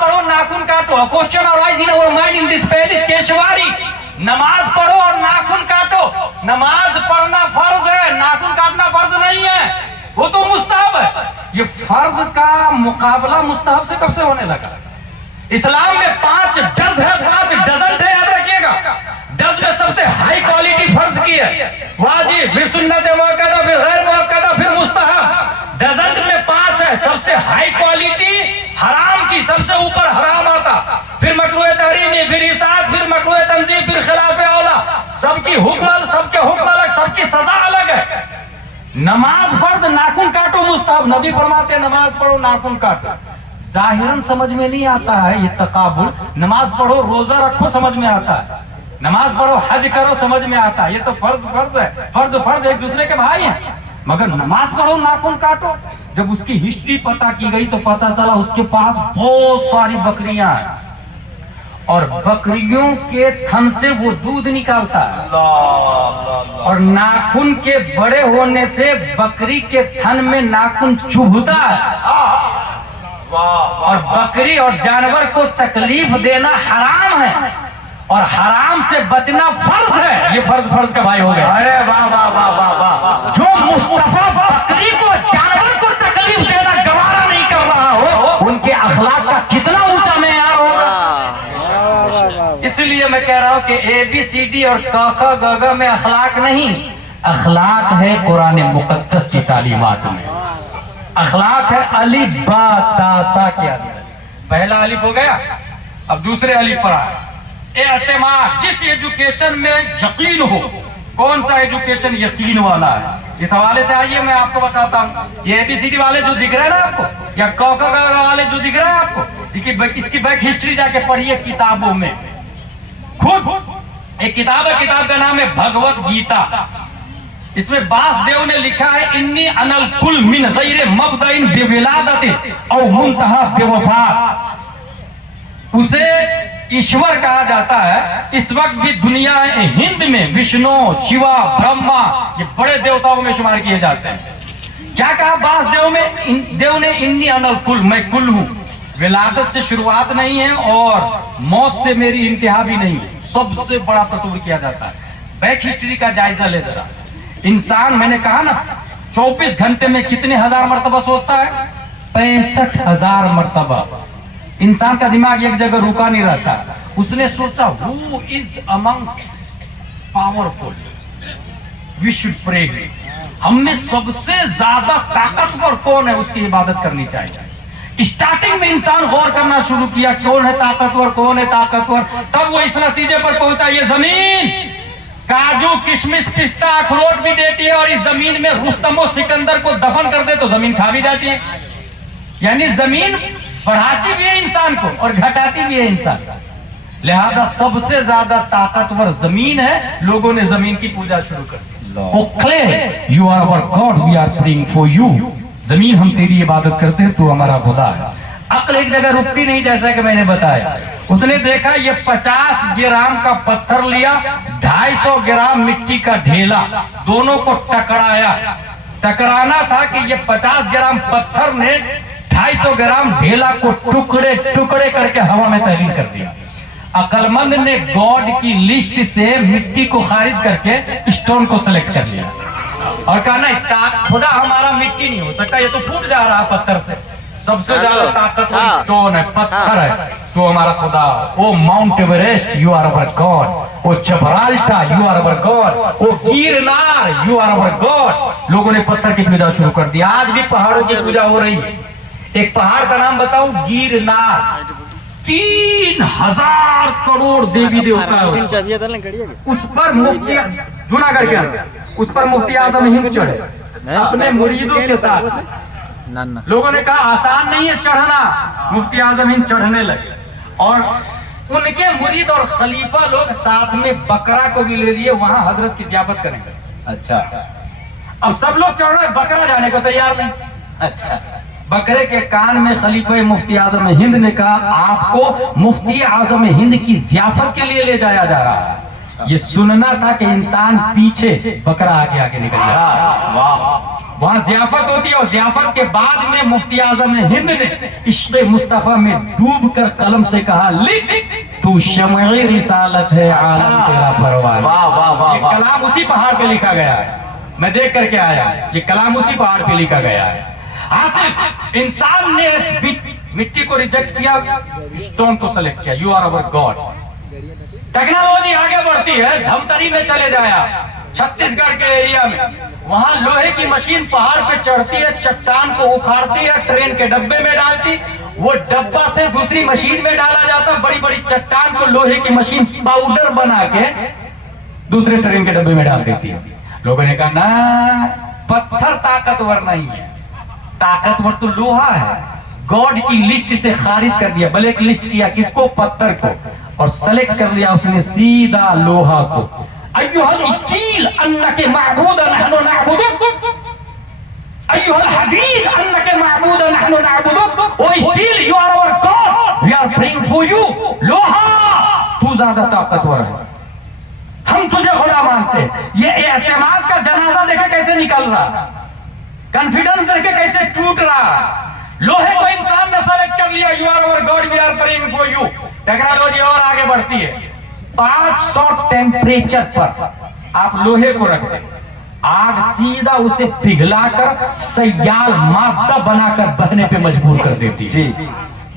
पढ़ो नाखून काटो. A question arises in our mind in this page is Keshwari. नमाज पढ़ो और नाखून काटो. नमाज पढ़ना फर्ज है, नाखून काटना फर्ज नहीं है, वो तो मुस्तहब है. ये फर्ज का मुकाबला मुस्तहब से कब से होने लगा? इस्लाम में 5 डज है, 5 डजन है, याद रखिएगा. डज में सबसे हाई क्वालिटी फर्ज की है, वाजिब, फिर सुन्नत मुअक्कदा, फिर गैर मुअक्कदा, फिर मुस्तहब. डजन में 5 है. सबसे हाई क्वालिटी हराम की, सबसे ऊपर हराम आता, फिर मकरूह तहरीमी, फिर इसाअत, फिर मकरूह तंजीह, फिर खिलाफ औला. सबके हुक्म अलग, सबकी सजा अलग है. नमाज फर्ज, नाखून काटो मुस्तहब. नबी फरमाते नमाज पढ़ो नाखून काटो. जाहिरन समझ में नहीं आता है ये तकाबुल. नमाज पढ़ो रोजा रखो समझ में आता है, नमाज पढ़ो हज करो समझ में आता है. ये सब फर्ज है, फर्ज एक दूसरे के भाई हैं. मगर नमाज पढ़ो नाखून काटो, जब उसकी हिस्ट्री पता की गई तो पता चला उसके पास बहुत सारी बकरियां हैं और बकरियों के थन से वो दूध निकालता है. और नाखून के बड़े होने से बकरी के थन में नाखून चुभता है. और बकरी और जानवर को तकलीफ देना हराम है और हराम से बचना फर्ज है. ये फर्ज का भाई हो गया. अरे वाह वाह वाह वाह वाह. जो मुस्तफा बकरी को, जानवर को तकलीफ देना गवारा नहीं कर रहा हो, उनके अखलाक का कितना ऊंचा मेयार होगा. इसलिए मैं कह रहा हूं कि ABCD और क ख ग में अखलाक नहीं, अखलाक है कुरान मुकद्दस की तालीमात में. अखलाक है अलिफ बा ता सा के अंदर. पहला अलिफ हो गया, अब दूसरे अलिफ पर आया. एअतिमाद, जिस एजुकेशन में यकीन हो. कौन सा एजुकेशन यकीन वाला है? इस हवाले से आइए मैं आपको बताता हूँ. ये ABCD वाले जो दिख रहे हैं ना आपको, या क ख ग वाले जो दिख रहे हैं आपको, देखिए इसकी बैक हिस्ट्री जाके पढ़िए किताबों में. खुद एक किताब है, किताब का नाम है भगवत गीता. इसमें वासुदेव ने लिखा है इन्नी अनल कुल मिन गैर मबदइन बिविलादतिन औ मुंतहा बेवफा. उसे ईश्वर कहा जाता है. इस वक्त भी दुनिया हिंद में विष्णु, शिवा, ब्रह्मा, ये बड़े देवताओं में शुमार किए जाते हैं. क्या कहा वासुदेव देव ने? इन्नी अनल कुल, मैं कुल हूं. विलादत से शुरुआत नहीं है और मौत से मेरी इंतहा भी नहीं है. सबसे बड़ा तस्वीर किया जाता है. बैक हिस्ट्री का जायजा ले जरा. इंसान, मैंने कहा ना, 24 घंटे में कितने हजार मर्तबा सोचता है? 65,000 मर्तबा. इंसान का दिमाग एक जगह रुका नहीं रहता. उसने सोचा who is amongst powerful, we should pray. हम में सबसे ज्यादा ताकतवर कौन है, उसकी इबादत करनी चाहिए. स्टार्टिंग में इंसान गौर करना शुरू किया कौन है ताकतवर, कौन है ताकतवर. तब वो इस नतीजे पर पहुंचा ये जमीन काजू, किशमिश, पिस्ता, अखरोट भी देती है. और इस जमीन में रुस्तम और सिकंदर को दफन कर दे तो जमीन खा भी जाती है. यानी जमीन बढ़ाती भी है इंसान को और घटाती भी है इंसान. लिहाजा सबसे ज्यादा ताकतवर जमीन है. लोगों ने जमीन की पूजा शुरू कर दी. You are our god, we are praying for you. जमीन, हम तेरी इबादत करते हैं, तू हमारा खुदा है. अक्ल एक जगह रुकती नहीं, जैसा कि मैंने बताया. उसने देखा ये 50 ग्राम का पत्थर लिया, 250 ग्राम मिट्टी का ढेला, दोनों को टकराया. टकराना था कि ये 50 ग्राम पत्थर ने 250 ग्राम ढेला को टुकड़े टुकड़े करके हवा में तहलील कर दिया. अक्लमंद ने गॉड की लिस्ट से मिट्टी को खारिज करके स्टोन को सिलेक्ट कर लिया और कहा नहीं, खुदा हमारा मिट्टी नहीं हो सकता, ये तो फूट जा रहा है पत्थर से. सबसे ज्यादा ताकतवर स्टोन है, पत्थर है, तो हमारा खुदा. O mount Everest, you are our god. O Gibraltar, you are our god. O Girnar, you are our god. लोगों ने पत्थर की पूजा शुरू कर दी. आज भी पहाड़ों की पूजा हो रही है. एक पहाड़ का नाम बताऊं, गिरनार. 3000 करोड़ देवी देवता है उस पर. मुफ्ती, जूनागढ़ के अंदर, उस पर मुफ्ती आजम हिंद चढ़े अपने मुरीदों के साथ. लोगों ने कहा आसान नहीं है चढ़ना. मुफ्ती आजम हिंद चढ़ने लगे और उनके मुरीद और खलीफा लोग साथ में बकरा को भी ले लिए, वहां हजरत की जियाफत करेंगे. अच्छा, अब सब लोग चढ़ रहे, बकरा जाने को तैयार नहीं. अच्छा, बकरे के कान में खलीफा मुफ्ती आजम हिंद ने कहा आपको मुफ्ती आजम हिंद की जियाफत के लिए ले जाया जा रहा है. ये सुनना था कि इंसान पीछे, बकरा आगे आगे निकल जाए. وہاں ضیافت ہوتی ہے اور ضیافت کے بعد میں مفتی اعظم ہند نے عشق مصطفیٰ میں ڈوب کر قلم سے کہا لکھ تو شمع رسالت ہے عالم تیرا پروانہ. یہ کلام اسی پہاڑ پہ لکھا گیا ہے. میں دیکھ کر کے آیا, یہ کلام اسی پہاڑ پہ لکھا گیا ہے. حاصل انسان نے مٹی کو ریجیکٹ کیا, اسٹون کو سلیکٹ کیا. You are our god. Technology آگے بڑھتی ہے, دھمتری میں چلے جایا چھتیس گڑھ کے ایریا میں, وہاں لوہے کی مشین پہاڑ پہ چڑھتی ہے, چٹان کو اکھاڑتی ہے, ٹرین کے ڈبے میں ڈالتی, وہ ڈبہ سے دوسری مشین میں ڈالا جاتا, بڑی بڑی چٹان کو لوہے کی مشین پاؤڈر بنا کے دوسرے ٹرین کے ڈبے میں ڈال دیتی ہے. لوگوں نے کہا نا پتھر طاقتور نہیں ہے, طاقتور تو لوہا ہے. گاڈ کی لسٹ سے خارج کر دیا, بلیک لسٹ کیا کس کو؟ پتھر کو, اور سلیکٹ کر لیا اس نے سیدھا لوہا کو. ایھا الاسٹیل انک معبود نحن نعبدک, ایھا الحدید انک معبود نحن نعبدک. O steel you are our god, we are praying for you. لوہا تو زیادہ طاقتور ہے, ہم تجھے خدا مانتے. یہ اعتماد کا جنازہ دیکھے کیسے نکل رہا, کانفیڈنس دیکھے کیسے ٹوٹ رہا. لوہے کو انسان نے سلیکٹ کر لیا, you are our god, we are praying for you. Technology اور آگے بڑھتی ہے. 500 ٹیمپریچر پر آپ لوہے کو رکھ دیں, آگ سیدھا اسے پگھلا کر سیال مادہ بنا کر بہنے پہ مجبور کر دیتی ہے.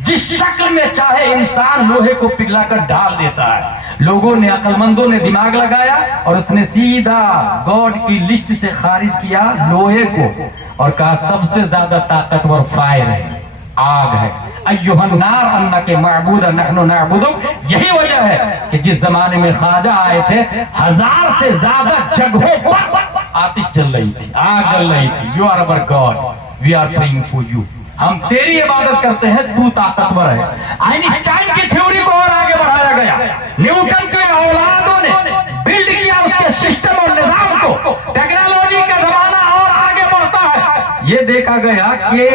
جس شکل میں چاہے انسان لوہے کو پگھلا کر ڈال دیتا ہے. لوگوں نے, عقل مندوں نے دماغ لگایا اور اس نے سیدھا گاڈ کی لسٹ سے خارج کیا لوہے کو, اور کہا سب سے زیادہ طاقتور فائر ہے, آگ ہے. ایھا النار انک معبود نحن نعبدک. یہی وجہ ہے کہ جس زمانے میں خواجہ آئے تھے 1000 سے زیادہ جگہوں پر آتش جل رہی تھی, آگ جل رہی تھی. You are our god, we are praying for you. ہم تیری عبادت کرتے ہیں, تو طاقتور ہے. آئنسٹائن کی تھیوری کو اور آگے بڑھایا گیا. نیوٹن کے اولادوں نے بلڈ کیا اس کے سسٹم اور نظام کو. ٹیکنالوجی کا زمانہ اور آگے بڑھتا ہے. یہ دیکھا گیا کہ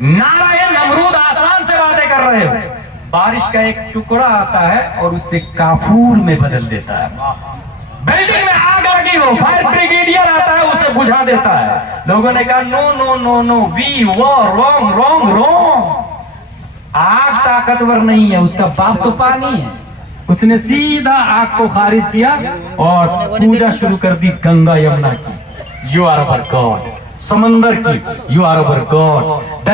نارائن نمرود آسمان سے باتیں کر رہے ہو, بارش کا ایک ٹکڑا آتا ہے اور اسے کافور میں بدل دیتا ہے. بلڈنگ میں آگ لگی ہو, فائر بریگیڈیئر آتا ہے اسے بجھا دیتا ہے. لوگوں نے کہا نو نو نو نو, وی ور رونگ رونگ رونگ. آگ طاقتور نہیں ہے, اس کا باپ تو پانی ہے. اس نے سیدھا آگ کو خارج کیا اور پوجا شروع کر دی گنگا یمنا کی. You are our god. سمندر کی, یو آر اوور گاڈ.